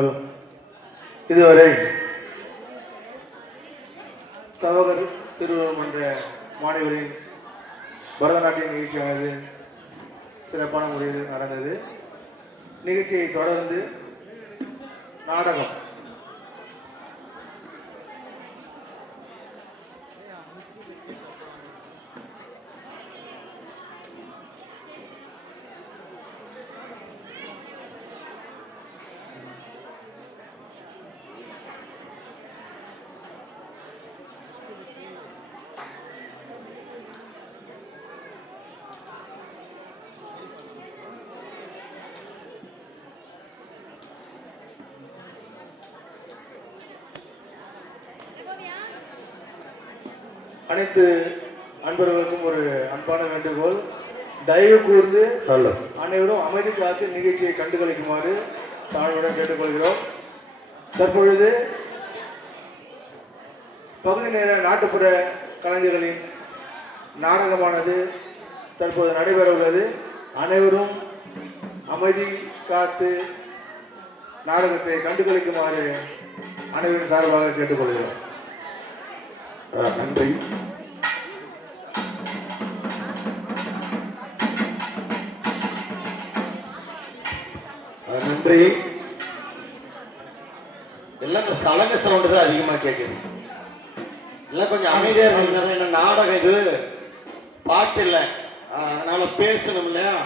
Hello. இதுவரை சகோதர சிறுவர் மன்ற மாணவர்களின் பரதநாட்டிய நிகழ்ச்சியானது சிறப்பான முறையில் நடந்தது. நிகழ்ச்சியை தொடர்ந்து நாடகம் அனைத்து அன்பர்களுக்கும் ஒரு அன்பான வேண்டுகோள். தயவு கூர்ந்து அனைவரும் அமைதி காத்து நிகழ்ச்சியை கண்டுகளிக்குமாறு தாழ்வுடன் கேட்டுக்கொள்கிறோம். தற்பொழுது பகுதி நேர நாட்டுப்புற கலைஞர்களின் நாடகமானது தற்போது நடைபெற உள்ளது. அனைவரும் அமைதி காத்து நாடகத்தை கண்டுகளிக்குமாறு அனைவரின் சார்பாக கேட்டுக்கொள்கிறோம். நன்றி. நன்றி. எல்லாம் இந்த சலங்க சவுண்டு தான் அதிகமா கேட்குது. எல்லாம் கொஞ்சம் அமைதியா இருந்தீங்கன்னா என்ன நாடகம் இது பாட்டு இல்லை, அதனால பேசணும் இல்லையா?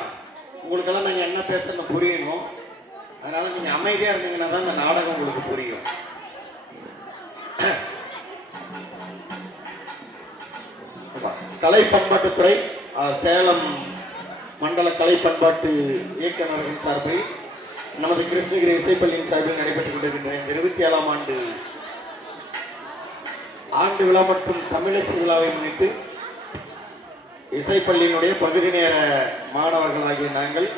உங்களுக்கெல்லாம் நாங்கள் என்ன பேசணும் புரியணும். அதனால நீங்க அமைதியா இருந்தீங்கன்னா தான் இந்த நாடகம் உங்களுக்கு புரியும். கலை பண்பாட்டுத்துறை சேலம் மண்டல கலை பண்பாட்டு இயக்குநர்களின் சார்பில் நமது கிருஷ்ணகிரி இசைப்பள்ளியின் சார்பில் நடைபெற்றுக் கொண்டிருக்கின்ற இந்த 27ஆம் ஆண்டு விழா மற்றும் தமிழிசை விழாவை முன்னிட்டு இசைப்பள்ளியினுடைய பகுதி நேர மாணவர்களாகிய நாங்கள்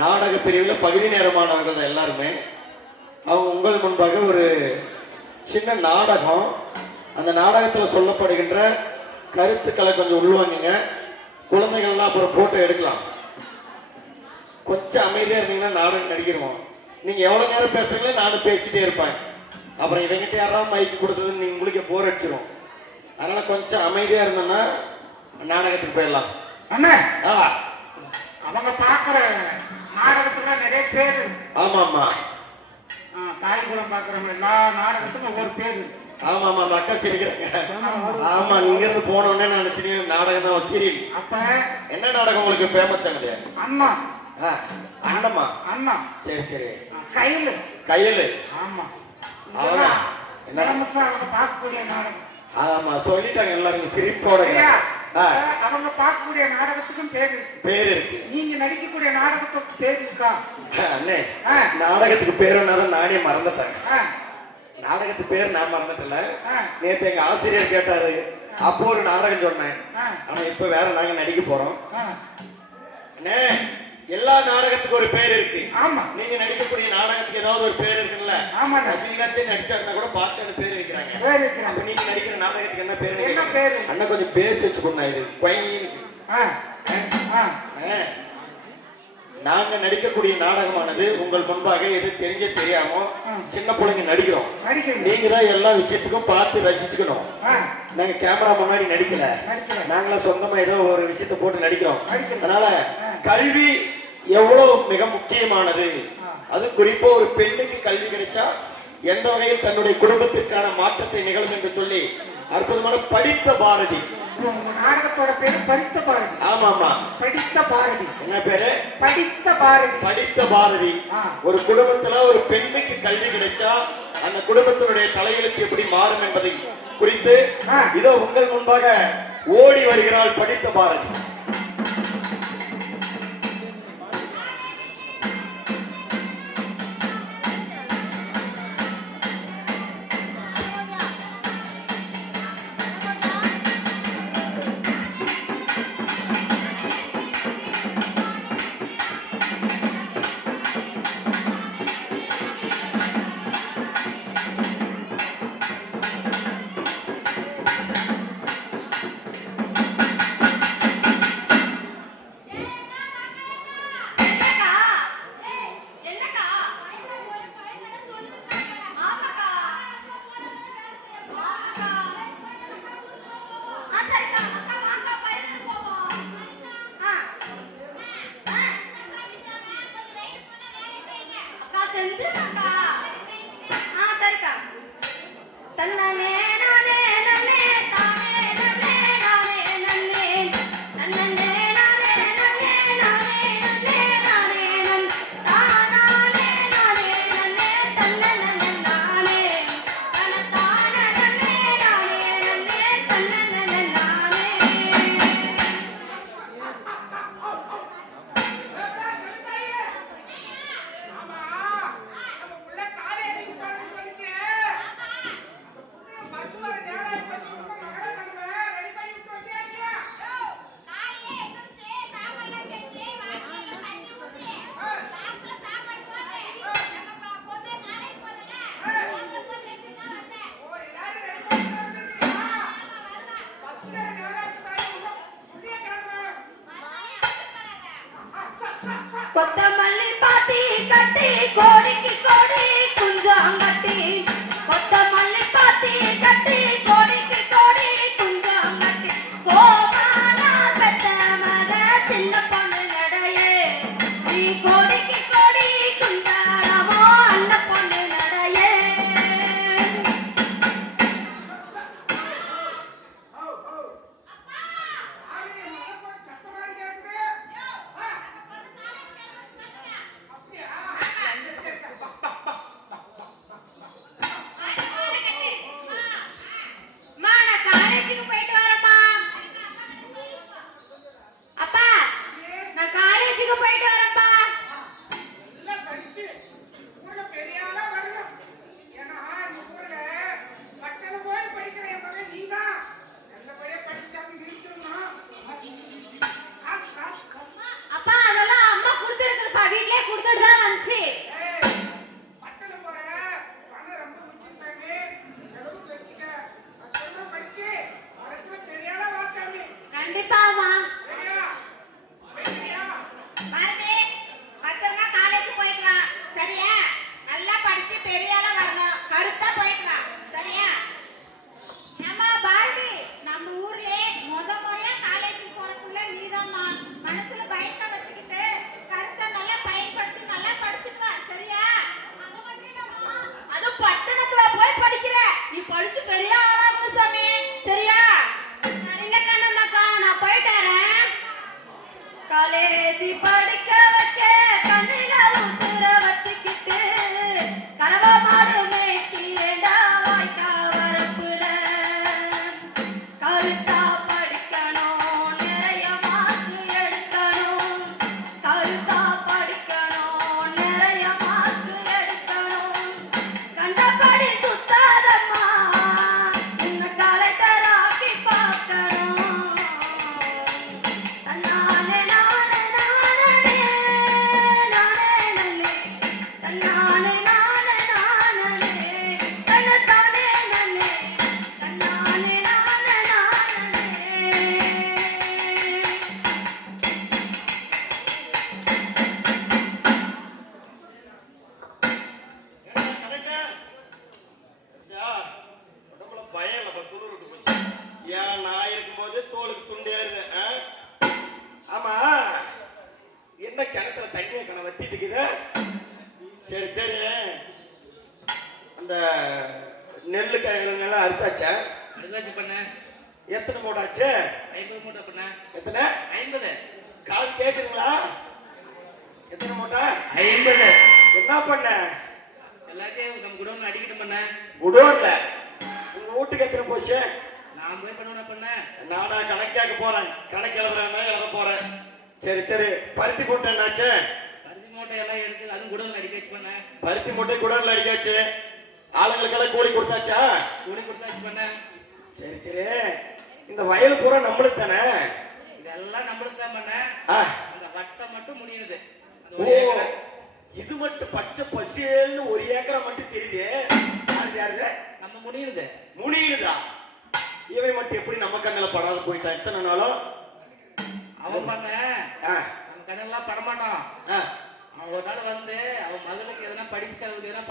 நாடக பிரிவில் பகுதி நேர மாணவர்கள் தான் எல்லாருமே. அவங்க உங்கள் முன்பாக ஒரு சின்ன நாடகம், அந்த நாடகத்தில் சொல்லப்படுகின்ற கருத்துக்களை கொஞ்சம் உள்வாங்கிங்க. குழந்தைகள்லாம் அப்புறம் போட்டோ எடுக்கலாம். கொஞ்சம் அமைதியாக இருந்தீங்கன்னா நாடகம் நடிக்கிறோம். நீங்கள் எவ்வளோ நேரம் பேசுறீங்களோ நானும் பேசிட்டே இருப்பேன். அப்புறம் இவங்கிட்ட யாராவது மைக்கு கொடுத்ததுன்னு நீங்கள் உங்களுக்கு போர் அடிச்சிடும். அதனால கொஞ்சம் அமைதியாக இருந்தோன்னா நாடகத்துக்கு போயிடலாம். அண்ணா அவங்க பார்க்குற நாடகத்துல நிறைய பேர். ஆமா ஆமா, தாய்குளம் பார்க்குறவங்க எல்லா நாடகத்துக்கும் ஒவ்வொரு பேர். ஆமா ஆமா, அந்த அக்கா சிரிக்கிறாங்க. ஆமா, நீங்க இருந்து போனோடனே நினைச்சீங்க நாடகம் தான் சீரியல். அப்ப என்ன நாடகம் உங்களுக்கு ஃபேமஸ் ஆனது? அண்ணா. அண்ணம்மா. அண்ணா. சரி சரி. கையில் கையில். ஆமா, அவங்க என்ன அவங்க பார்க்கக்கூடிய நாடகம். ஆமா, சொல்லிட்டாங்க எல்லாரும் சிரிப்போட. அவங்க பார்க்கக்கூடிய நாடகத்துக்கும் பேர் இருக்கு. நீங்க நடிக்கக்கூடிய நாடகத்துக்கு பேர் இருக்கா? அண்ணே, நாடகத்துக்கு பேருன்னாதான் நானே மறந்துட்டேன். நாடகத்துக்கு பேர் நான் மறந்துட்டல. நேத்து எங்க ஆசிரியர் கேட்டாரு, அப்போ ஒரு நாடகம் சொன்னேன். ஆனா இப்ப வேற நாங்க நடிக்க போறோம். எல்லா நாடகத்துக்கும் ஒரு பேர் இருக்கு. ஆமா, நீங்க நடிக்கக்கூடிய நாடகத்துக்கு ஏதாவது ஒரு பேர் இருக்குல்ல? ஆமா, ரஜினிகாந்தே நடிச்சாருன்னா கூட பாஸ்டர்னு பேர் வைக்கிறாங்க. அப்ப நீங்க நடிக்கிற நாடகத்துக்கு என்ன பேரு? அண்ணா கொஞ்சம் பேர் வச்சுக்கோண்ணா. இது குயினுக்கு நாங்க நடிக்கக்கூடிய நாடகமானது உங்கள் முன்பாக எது தெரிஞ்ச தெரியாமோ சின்ன பிள்ளைங்க நடிக்கிறோம். நீங்க தான் எல்லா விஷயத்துக்கும் பார்த்து ரசிச்சுக்கணும். நாங்க கேமரா முன்னாடி நடிக்கல, நாங்களாம் சொந்தமா ஏதோ ஒரு விஷயத்த போட்டு நடிக்கிறோம். அதனால கல்வி எவ்வளவு மிக முக்கியமானது. அது குறிப்பா ஒரு பெண்ணுக்கு கல்வி கிடைச்சா எந்த வகையில் தன்னுடைய குடும்பத்திற்கான மாற்றத்தை நிகழும் என்று சொல்லி அற்புதமான படித்த பாரதி. நாடகத்தோட பேரு படித்த பாரதி. ஆமா ஆமா, படித்த பாரதி. என்ன பேரு? படித்த பாரதி. படித்த பாரதி. ஒரு குடும்பத்துல ஒரு பெண்ணுக்கு கல்வி கிடைச்சா அந்த குடும்பத்தினுடைய தலையெழுத்து எப்படி மாறும் என்பதை குறித்து இதோ உங்கள் முன்பாக ஓடி வருகிறாள் படித்த பாரதி. கொத்தமல்லி பாத்தி கட்டி கோடிக்கு கோடி குஞ்சம் கட்டி கொத்தமல்லி பாத்தி கட்டி கோடிக்கு கோடி குஞ்சம் கட்டி கோமானா பெத்த மக சின்ன பொண்ணு நடையே நீ கோடிக்கு கோடி குந்தாரமோ அண்ண பொண்ணு நடையே அம்மா நான் காலேஜுக்கு போயிட்டு வரேம்மா அப்பா நான் காலேஜுக்கு போயிட்டு வரேன்ப்பா நல்லா படிச்சு ஊர்ல பெரிய ஆளா வரணும். ஏன்னா இந்த ஊர்ல பட்டணம் போய் படிக்கிற என் மகன் நீதான். நல்லபடியா படிச்சாலும் நிறுத்தணும். காசு காசு காசு. அப்பா அதெல்லாம் அம்மா கொடுத்துருக்குதுப்பா வீட்லயே கொடுத்துட்டு தான் வந்துச்சு ஏய், பட்டணம் போற பணம் ரொம்ப முக்கியம் சாமி. செலவுக்கு வச்சுக்க. பத்திரமா படிச்சு வரத்துல பெரிய ஆளா வா சாமி. கண்டிப்பாமா சரியா? சரியா? பாரதி பத்திரமா காலேஜ் போயிட்டு வா சரியா நல்லா படிச்சு பெரிய ஆளா வரணும் கருத்தா போயிட்டு வா சரியா ஏம்மா பாரதி நம்ம ஊர்லயே முறையா காலேஜுக்கு போற புள்ள நீதாம்மா மனசுல பயத்தை வச்சுக்கிட்டு கருத்தை நல்லா பயன்படுத்தி நல்லா படிச்சுட்டு வா சரியா அது பட்டணத்துல போய் படிக்கிற நீ படிச்சு பெரிய ஆளாகணும் சாமி சரியா சரிங்க கண்ணம்மாக்கா நான் போயிட்டு வரேன் காலேஜ் படிக்க வைக்க கண்ணில ஊத்துற வச்சுக்கிட்டு கரவா மாடு மேய்க்கிறேன்டா வாய்க்கா வரப்புல கருத்தா படிக்கணும் நிறைய மார்க்கு எடுக்கணும் கருத்தா படிக்கணும் நிறைய மார்க்கு எடுக்கணும் கண்டபடி சுத்தாதம்மா இன்ன கலெக்டர் ஆக்கி பார்க்கணும் தன்னானே நானே நானே நானே தன்னானே நானே நானே தன்னதானே நானே தன்னானே நானே நானே கணக்கு உடம்புல பயம் இல்ல துணு விட்டு போச்சு ஏன் நான் இருக்கும்போது தோலுக்கு துண்டேறுது ஆமா என்ன கிணத்துல தண்ணிய கண வத்திட்டு இருக்குது சரி சரி அந்த நெல்லு காய்கள் எல்லாம் அறுத்தாச்சா அதுதாச்சு பண்ண எத்தனை மூட்டாச்சு 50 மூட்டை பண்ண எத்தனை 50 காது கேக்குதுங்களா எத்தனை மூட்டை 50 என்ன பண்ண எல்லாத்தையும் நம்ம குடோன்ல அடிக்கிட்டு பண்ண குடோன்ல உங்க வீட்டுக்கு எத்தனை போச்சு நான் போய் பண்ணுவேன் பண்ண நானா கணக்காக்க போறேன் கணக்கு எழுதுறேன்னா எழுத போறேன் சரி சரி பருத்தி மூட்டை என்னாச்சு பருத்தி மூட்டை எல்லாம் எடுத்து அதுவும் குடோன்ல அடிக்க வச்சு பண்ண பருத்தி மூட்டை குடோன்ல அடிக்காச்சு ஆளுங்களுக்கெல்லாம் கூலி கொடுத்தாச்சா கூலி கொடுத்தாச்சு பண்ண சரி சரி இந்த வயல் பூரா நம்மளுக்கு தானே இதெல்லாம் நம்மளுக்கு தான் பண்ண ஆ, அந்த வட்டம் மட்டும் முடியுது அந்த ஓ ஒரு ஏக்கரை. இது மட்டும் பச்சை பசேல்னு ஒரு ஏக்கரை மட்டும் தெரியுது யாரு யாருது நம்ம முடியுது முடியுதா இவை மட்டும் எப்படி நம்ம கண்ணுல படாத போயிட்டான் எத்தனை நாளும் அவன் பண்ண ஆ, நம்ம கண்ணெல்லாம் படமாட்டான் ஆ, அவன் ஒரு நாள் வந்து அவன் மகளுக்கு எதனா படிப்பு செலவுக்கு எதனா